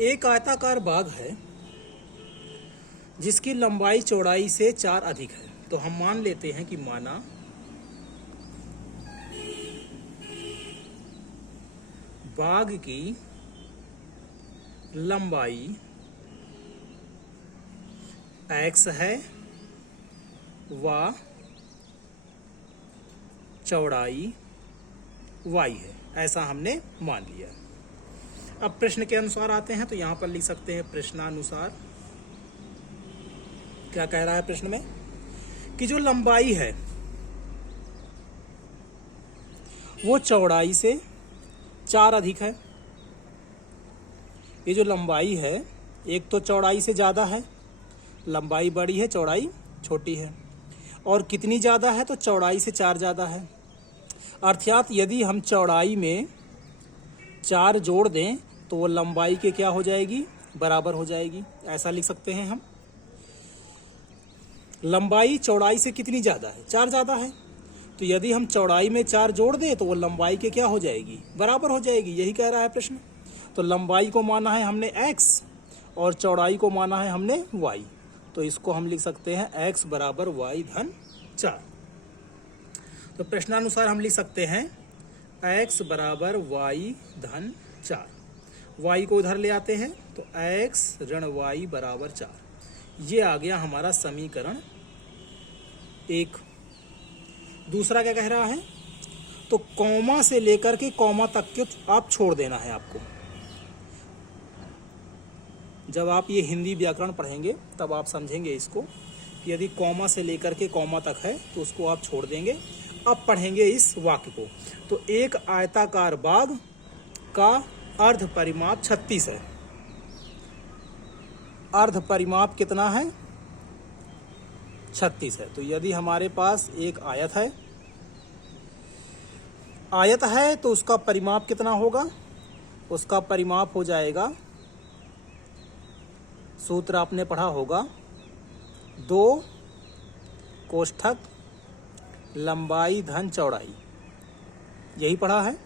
एक आयताकार बाग है जिसकी लंबाई चौड़ाई से 4 अधिक है। तो हम मान लेते हैं कि माना बाग की लंबाई x है व चौड़ाई y है, ऐसा हमने मान लिया। अब प्रश्न के अनुसार आते हैं, तो यहां पर लिख सकते हैं प्रश्नानुसार। क्या कह रहा है प्रश्न में कि जो लंबाई है वो चौड़ाई से 4 अधिक है। ये जो लंबाई है, एक तो चौड़ाई से ज़्यादा है, लंबाई बड़ी है चौड़ाई छोटी है, और कितनी ज़्यादा है तो चौड़ाई से 4 ज़्यादा है। अर्थात यदि हम चौड़ाई में 4 जोड़ दें तो वो लंबाई के क्या हो जाएगी, बराबर हो जाएगी। ऐसा लिख सकते हैं हम। लंबाई चौड़ाई से कितनी ज़्यादा है, 4 ज़्यादा है, तो यदि हम चौड़ाई में 4 जोड़ दें तो वो लंबाई के क्या हो जाएगी, बराबर हो जाएगी। यही कह रहा है प्रश्न। तो लंबाई को माना है हमने x और चौड़ाई को माना है हमने y, तो इसको हम लिख सकते हैं x बराबर y धन 4। तो प्रश्नानुसार हम लिख सकते हैं x बराबर y धन 4। y को उधर ले आते हैं तो x ऋण y बराबर 4। ये आ गया हमारा समीकरण 1। दूसरा क्या कह रहा है, तो कॉमा से लेकर के कॉमा तक के आप छोड़ देना है आपको। जब आप ये हिंदी व्याकरण पढ़ेंगे तब आप समझेंगे इसको कि यदि कॉमा से लेकर के कॉमा तक है तो उसको आप छोड़ देंगे। अब पढ़ेंगे इस वाक्य को। तो एक आयताकार बाग का अर्ध परिमाप 36 है। अर्ध परिमाप कितना है, 36 है। तो यदि हमारे पास एक आयत है तो उसका परिमाप कितना होगा, उसका परिमाप हो जाएगा, सूत्र आपने पढ़ा होगा, 2 कोष्ठक लंबाई धन चौड़ाई, यही पढ़ा है।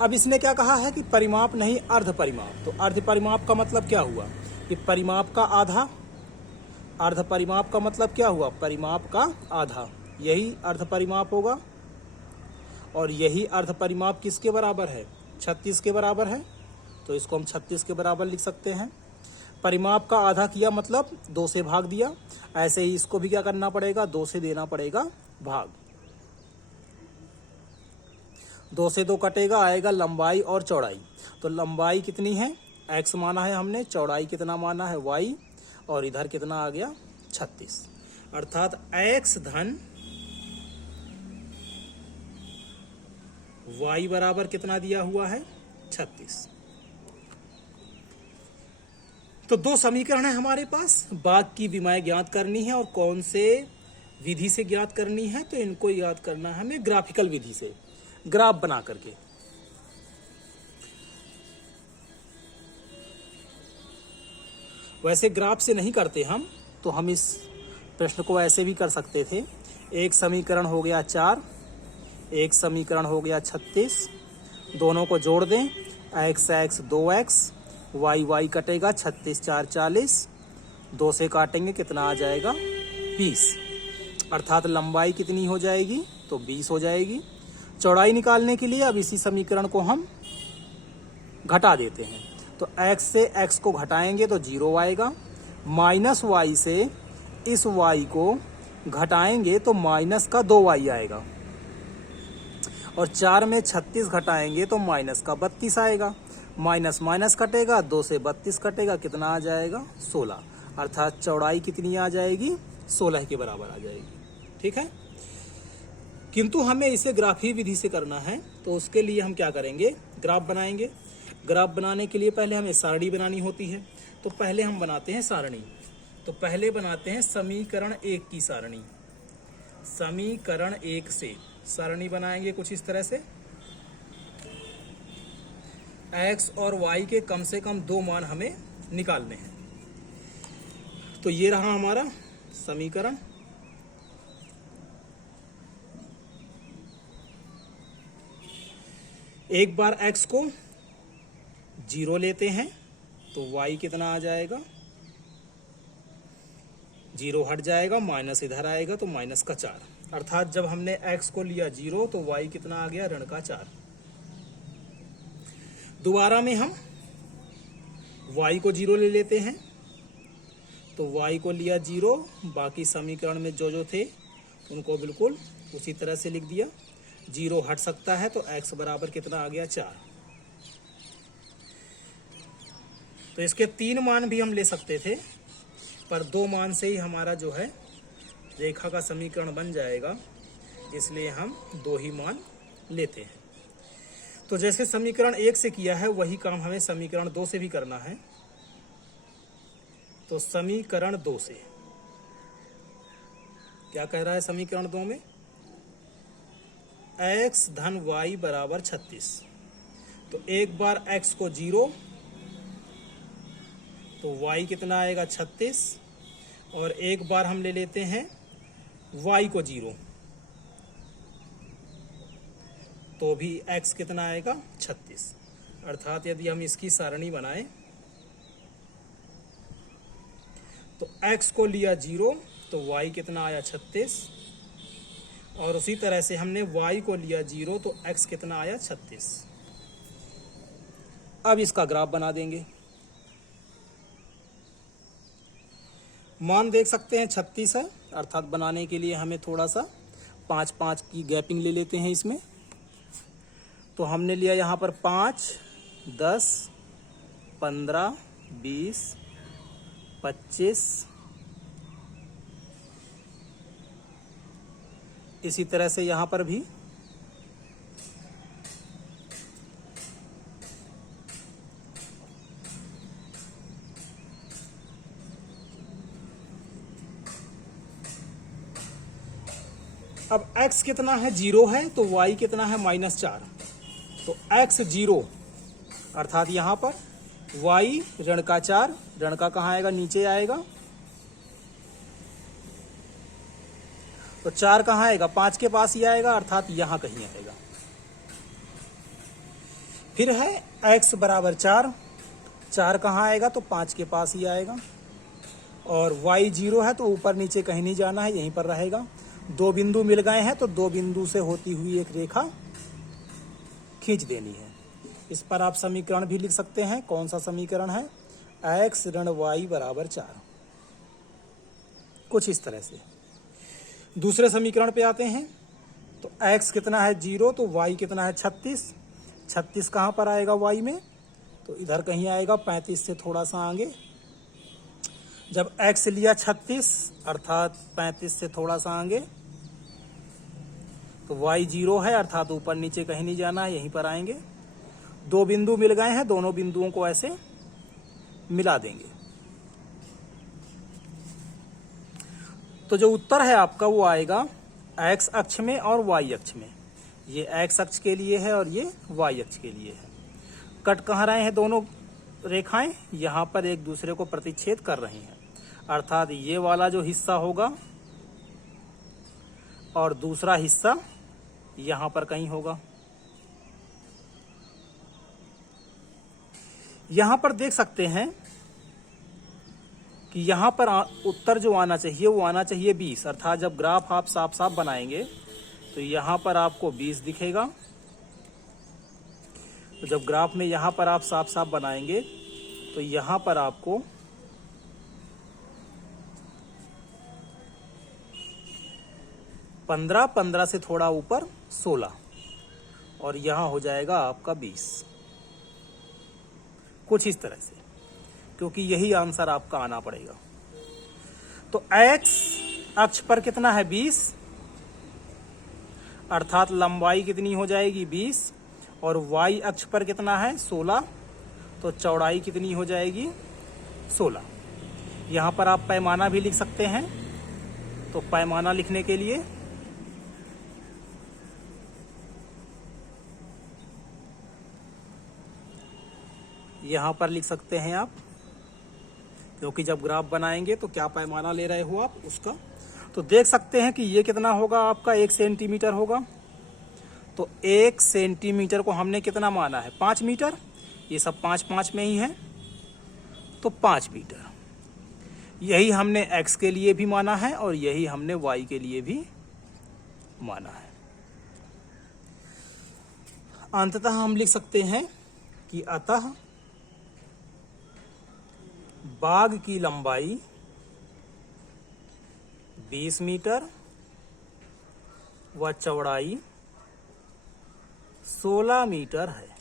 अब इसने क्या कहा है कि परिमाप नहीं अर्ध परिमाप। तो अर्ध परिमाप का मतलब क्या हुआ कि परिमाप का आधा। अर्ध परिमाप का मतलब क्या हुआ, परिमाप का आधा, यही अर्ध परिमाप होगा। और यही अर्ध परिमाप किसके बराबर है, 36 के बराबर है। तो इसको हम 36 के बराबर लिख सकते हैं। परिमाप का आधा किया मतलब 2 से भाग दिया। ऐसे ही इसको भी क्या करना पड़ेगा, 2 से देना पड़ेगा भाग। 2 से 2 कटेगा, आएगा लंबाई और चौड़ाई। तो लंबाई कितनी है, x माना है हमने, चौड़ाई कितना माना है y, और इधर कितना आ गया 36। अर्थात x धन y बराबर कितना दिया हुआ है, 36। तो 2 समीकरण है हमारे पास। बाग की विमाएं ज्ञात करनी है और कौन से विधि से ज्ञात करनी है, तो इनको याद करना है हमें ग्राफिकल विधि से, ग्राफ बना करके। वैसे ग्राफ से नहीं करते हम, तो हम इस प्रश्न को ऐसे भी कर सकते थे। एक समीकरण हो गया 4, एक समीकरण हो गया 36, दोनों को जोड़ दें, x 2x, y कटेगा, 36 4 40, 2 से काटेंगे कितना आ जाएगा 20। अर्थात लंबाई कितनी हो जाएगी, तो 20 हो जाएगी। चौड़ाई निकालने के लिए अब इसी समीकरण को हम घटा देते हैं। तो x से x को घटाएंगे तो 0 आएगा, माइनस y से इस y को घटाएंगे तो माइनस का 2y आएगा, और 4 में 36 घटाएंगे तो माइनस का 32 आएगा। माइनस माइनस कटेगा, 2 से 32 कटेगा, कितना आ जाएगा 16। अर्थात चौड़ाई कितनी आ जाएगी, 16 के बराबर आ जाएगी। ठीक है, किंतु हमें इसे ग्राफीय विधि से करना है, तो उसके लिए हम क्या करेंगे, ग्राफ बनाएंगे। ग्राफ बनाने के लिए पहले हमें सारणी बनानी होती है। तो पहले हम बनाते हैं सारणी। तो पहले बनाते हैं समीकरण 1 की सारणी। समीकरण 1 से सारणी बनाएंगे कुछ इस तरह से। x और y के कम से कम 2 मान हमें निकालने हैं। तो ये रहा हमारा समीकरण। एक बार x को 0 लेते हैं तो y कितना आ जाएगा, 0 हट जाएगा, माइनस इधर आएगा तो माइनस का 4। अर्थात जब हमने x को लिया 0 तो y कितना आ गया, ऋण का 4। दोबारा में हम y को 0 ले लेते हैं तो y को लिया 0, बाकी समीकरण में जो जो थे उनको बिल्कुल उसी तरह से लिख दिया। 0 हट सकता है तो x बराबर कितना आ गया, 4। तो इसके 3 मान भी हम ले सकते थे, पर 2 मान से ही हमारा जो है रेखा का समीकरण बन जाएगा, इसलिए हम 2 ही मान लेते हैं। तो जैसे समीकरण 1 से किया है वही काम हमें समीकरण 2 से भी करना है। तो समीकरण 2 से क्या कह रहा है, समीकरण 2 में x धन y बराबर 36। तो एक बार x को 0 तो y कितना आएगा, 36, और एक बार हम ले लेते हैं y को 0 तो भी x कितना आएगा, 36। अर्थात यदि हम इसकी सारणी बनाएं तो x को लिया 0 तो y कितना आया, 36, और उसी तरह से हमने y को लिया 0 तो x कितना आया, 36। अब इसका ग्राफ बना देंगे। मान देख सकते हैं 36 है, अर्थात बनाने के लिए हमें थोड़ा सा 5-5 की गैपिंग ले लेते हैं इसमें। तो हमने लिया यहाँ पर 5, 10, 15, 20, 25, इसी तरह से यहाँ पर भी अब x कितना है, 0 है, तो y कितना है, -4। तो x 0 अर्थात यहाँ पर y ऋण का 4, ऋण का कहाँ आएगा, नीचे आएगा, तो 4 कहाँ आएगा, 5 के पास ही आएगा, अर्थात यहाँ कहीं आएगा। फिर है x बराबर 4, 4 कहाँ आएगा, तो 5 के पास ही आएगा, और y 0 है तो ऊपर नीचे कहीं नहीं जाना है, यहीं पर रहेगा। 2 बिंदु मिल गए हैं तो 2 बिंदु से होती हुई एक रेखा खींच देनी है। इस पर आप समीकरण भी लिख सकते हैं। कौन सा समीकरण है, x ऋण y बराबर 4, कुछ इस तरह से। दूसरे समीकरण पे आते हैं तो x कितना है, 0, तो y कितना है, 36। 36 कहाँ पर आएगा y में, तो इधर कहीं आएगा, 35 से थोड़ा सा आगे। जब x लिया 36 अर्थात 35 से थोड़ा सा आगे, तो y 0 है, अर्थात ऊपर नीचे कहीं नहीं जाना है, यहीं पर आएंगे। 2 बिंदु मिल गए हैं, दोनों बिंदुओं को ऐसे मिला देंगे। तो जो उत्तर है आपका वो आएगा x अक्ष में और y अक्ष में। ये x अक्ष के लिए है और ये y अक्ष के लिए है। कट कहाँ रहे हैं दोनों रेखाएं, यहाँ पर एक दूसरे को प्रतिच्छेद कर रही हैं, अर्थात ये वाला जो हिस्सा होगा और दूसरा हिस्सा यहाँ पर कहीं होगा। यहाँ पर देख सकते हैं कि यहाँ पर उत्तर जो आना चाहिए वो आना चाहिए 20, अर्थात जब ग्राफ आप साफ साफ बनाएंगे तो यहाँ पर आपको 20 दिखेगा। तो जब ग्राफ में यहाँ पर आप साफ साफ बनाएंगे तो यहाँ पर आपको 15 से थोड़ा ऊपर 16, और यहाँ हो जाएगा आपका 20, कुछ इस तरह से, क्योंकि यही आंसर आपका आना पड़ेगा। तो x अक्ष पर कितना है, 20, अर्थात लंबाई कितनी हो जाएगी, 20, और y अक्ष पर कितना है, 16, तो चौड़ाई कितनी हो जाएगी, 16। यहाँ पर आप पैमाना भी लिख सकते हैं। तो पैमाना लिखने के लिए यहाँ पर लिख सकते हैं आप, क्योंकि जब ग्राफ बनाएंगे तो क्या पैमाना ले रहे हो आप उसका। तो देख सकते हैं कि ये कितना होगा आपका, 1 सेंटीमीटर होगा। तो 1 सेंटीमीटर को हमने कितना माना है? 5 मीटर। ये सब 5 में ही है, तो 5 मीटर। यही हमने x के लिए भी माना है और यही हमने y के लिए भी माना है। अंततः हम लिख सकते हैं कि अतः बाग की लंबाई 20 मीटर व चौड़ाई 16 मीटर है।